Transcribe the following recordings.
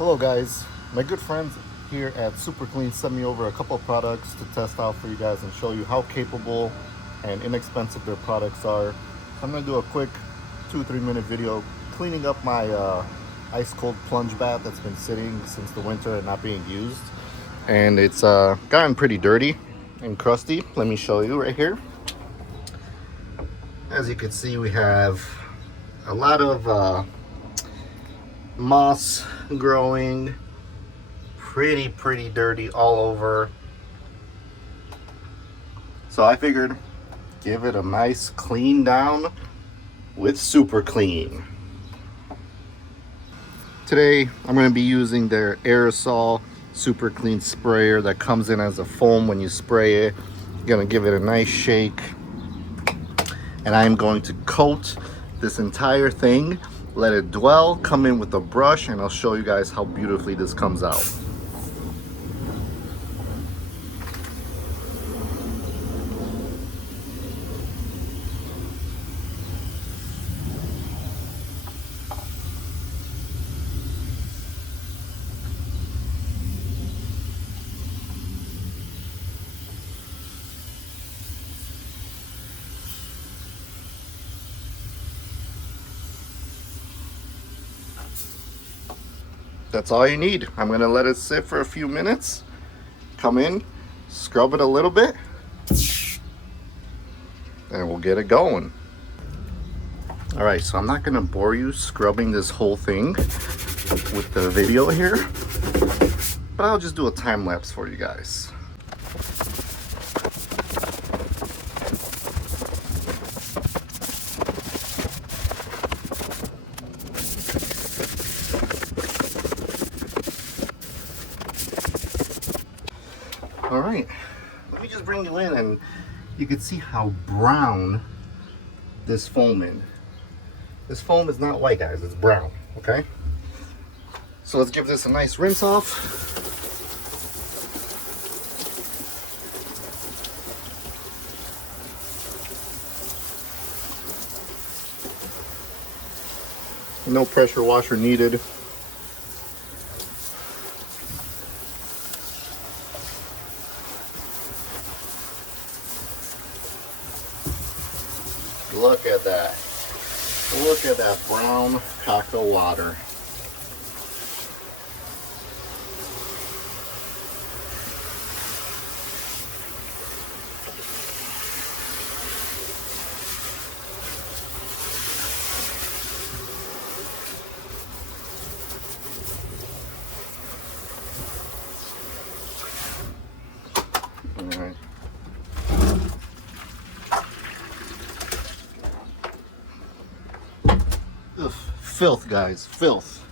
Hello guys, my good friends here at Super Clean sent me over a couple of products to test out for you guys and show you how capable and inexpensive their products are. So I'm going to do a quick 2-3 minute video cleaning up my ice cold plunge bath that's been sitting since the winter and not being used. And it's gotten pretty dirty and crusty. Let me show you right here. As you can see, we have a lot of moss growing, pretty dirty all over. So I figured give it a nice clean down with Super Clean. Today I'm going to be using their aerosol Super Clean sprayer that comes in as a foam when you spray it. You're going to give it a nice shake, and I'm going to coat this entire thing, let it dwell, come in with a brush, and I'll show you guys how beautifully this comes out. That's all you need. I'm gonna let it sit for a few minutes, come in, scrub it a little bit, and we'll get it going. All right, so I'm not gonna bore you scrubbing this whole thing with the video here, but I'll just do a time lapse for you guys. All right, let me just bring you in and you can see how brown this foam is. This foam is not white, guys, it's brown, okay? So let's give this a nice rinse off. No pressure washer needed. Look at that. Look at that brown cocoa water. All right. Ugh, filth, guys, filth.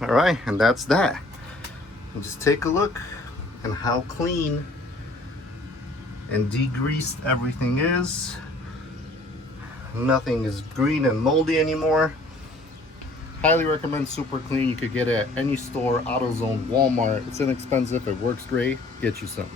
All right, and that's that. And just take a look at how clean and degreased everything is. Nothing is green and moldy anymore. Highly recommend Super Clean. You could get it at any store, AutoZone, Walmart. It's inexpensive, it works great. Get you some.